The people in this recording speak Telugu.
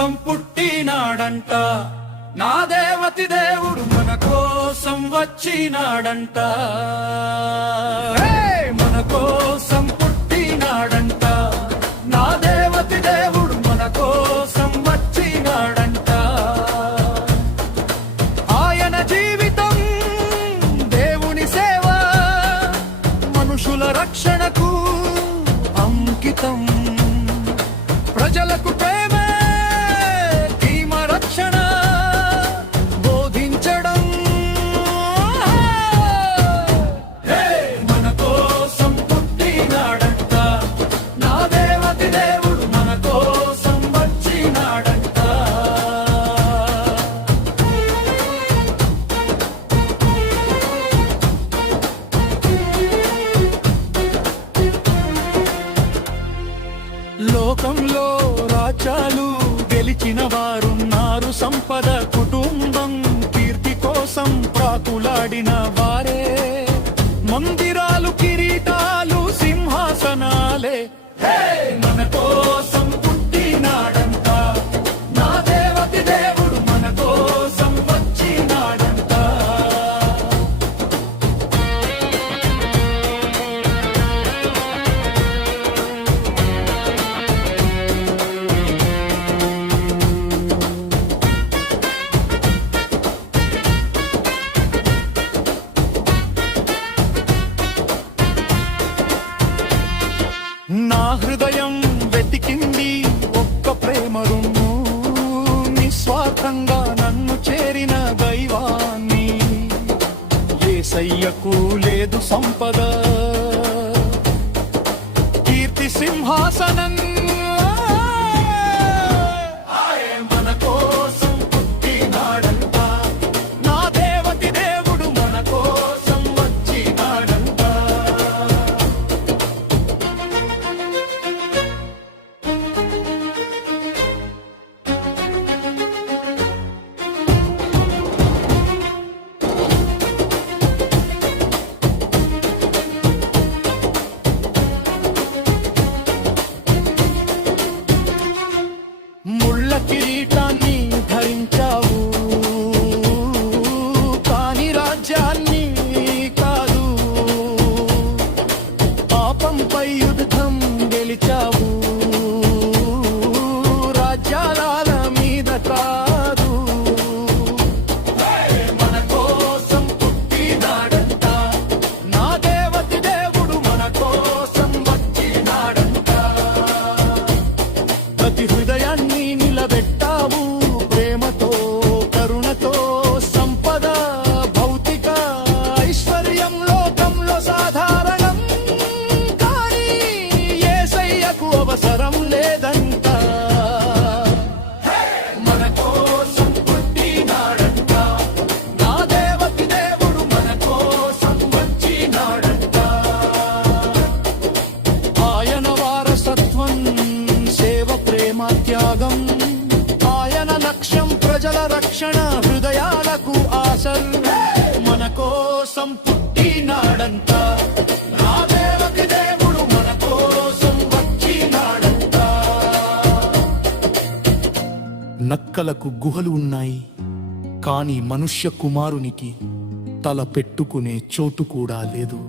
కోసం పుట్టినాడంట, నా దేవతి దేవుడు మన కోసం వచ్చినాడంట. మన కోసం పుట్టినాడంట, నా దేవతి దేవుడు మన కోసం వచ్చినాడంట. ఆయన జీవితం దేవుని సేవ, మనుషుల రక్షణకు అంకితం. ప్రజలకు ప్రేమే ధీమ రక్షణ బోధించడం. మన కోసం పుట్టినాడంట, నా దేవతి దేవుడు మన కోసం వచ్చినాడంట. లోకంలో రాజ్యాలు గెలిచిన వారున్నారు, సంపద కుటుంబం కీర్తి కోసం ప్రాకులాడిన వారే. మందిరాలు కిరీటాలు సింహాసనాలే మన కోసం పుట్టినాడంట, నా దేవతి దేవుడు మన కోసం వచ్చినాడంట. నా హృదయం వెతికింది ఒక్క ప్రేమ రుణు, నిస్వార్థంగా నన్ను చేరిన దైవాన్ని. యేసయ్యకు లేదు సంపద, కీర్తి సింహాసనం. మన కోసం పుట్టినాడంట, నా దేవతి దేవుడు మన కోసం వచ్చినాడంట. ముళ్ళ కిరీటాన్ని ధరించావు, కాని రాజ్యాన్ని కాదు. పాపంపై యుద్ధం గెలిచావు, రాజ్యాల మీద కాదు. మన కోసం పుట్టినాడంట, నా దేవతి దేవుడు మన కోసం వచ్చినాడంట. ప్రతి హృదయాన్ని నిలబెట్టావు ప్రేమతో కరుణతో. సంపద భౌతిక ఐశ్వర్యం లోకంలో సాధారణం, కానీ యేసయ్యకు అవసరం లేదంట. మన కోసం పుట్టినాడంట, నా దేవతి దేవుడు మన కోసం వచ్చినాడంట. ఆయన వారసత్వం సేవ ప్రేమ త్యాగం, ఆయన లక్ష్యం ప్రజల రక్షణ, హృదయాలకు ఆశల్. మన కోసం పుట్టినాడంట, నా దేవతి దేవుడు మన కోసం వచ్చినాడంట. నక్కలకు గుహలు ఉన్నాయి, కానీ మనుష్య కుమారునికి తల పెట్టుకునే చోటు కూడా లేదు.